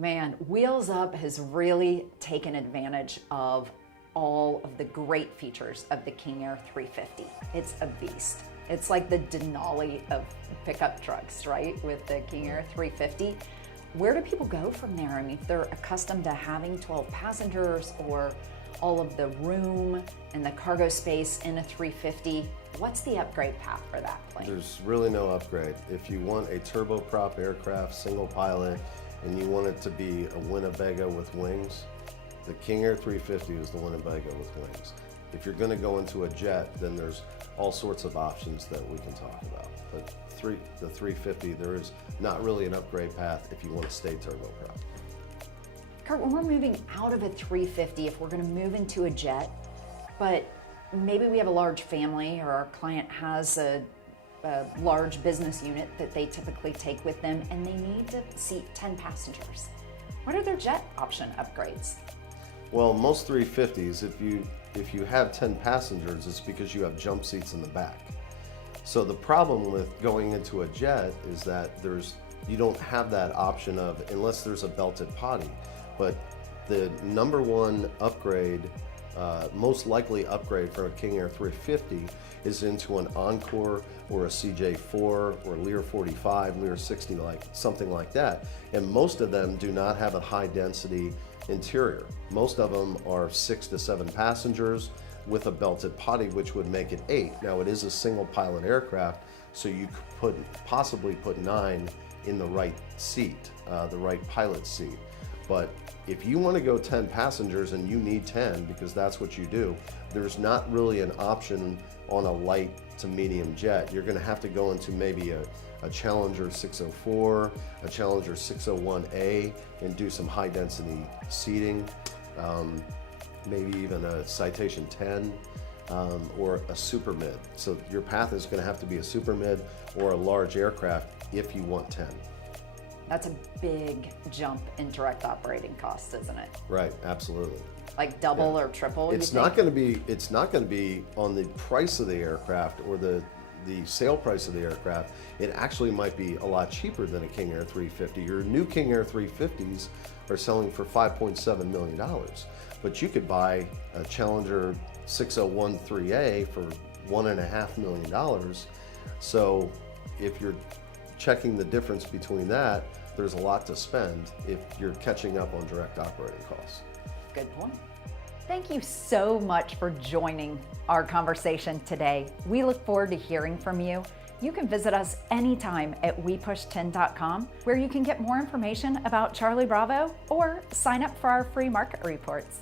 Man, Wheels Up has really taken advantage of all of the great features of the King Air 350. It's a beast. It's like the Denali of pickup trucks, right? With the King Air 350. Where do people go from there? I mean, if they're accustomed to having 12 passengers or all of the room and the cargo space in a 350, what's the upgrade path for that plane? There's really no upgrade. If you want a turboprop aircraft, single pilot, and you want it to be a Winnebago with wings, the King Air 350 is the Winnebago with wings. If you're going to go into a jet, then there's all sorts of options that we can talk about. But the 350, there is not really an upgrade path if you want to stay turboprop. Kurt, when we're moving out of a 350, if we're going to move into a jet, but maybe we have a large family or our client has a large business unit that they typically take with them and they need to seat 10 passengers. What are their jet option upgrades? Well, most 350s, if you have 10 passengers, it's because you have jump seats in the back. So the problem with going into a jet is that you don't have that option of, unless there's a belted potty. But the number one upgrade, most likely upgrade for a King Air 350 is into an Encore or a CJ4 or Lear 45, Lear 60, something like that. And most of them do not have a high density interior. Most of them are 6 to 7 passengers with a belted potty, which would make it 8. Now it is a single pilot aircraft, so you could possibly put 9 in the right seat, the right pilot seat. But if you want to go 10 passengers and you need 10 because that's what you do, there's not really an option on a light to medium jet. You're going to have to go into maybe a Challenger 604, a Challenger 601A, and do some high density seating, maybe even a Citation 10 or a super mid. So your path is going to have to be a super mid or a large aircraft if you want 10. That's a big jump in direct operating costs, isn't it? Right, absolutely. Like double or triple? It's not going to be on the price of the aircraft or the sale price of the aircraft. It actually might be a lot cheaper than a King Air 350. Your new King Air 350s are selling for $5.7 million, but you could buy a Challenger 601 3A for $1.5 million. So if you're checking the difference between that, there's a lot to spend if you're catching up on direct operating costs. Good point. Thank you so much for joining our conversation today. We look forward to hearing from you. You can visit us anytime at wepush10.com, where you can get more information about Charlie Bravo or sign up for our free market reports.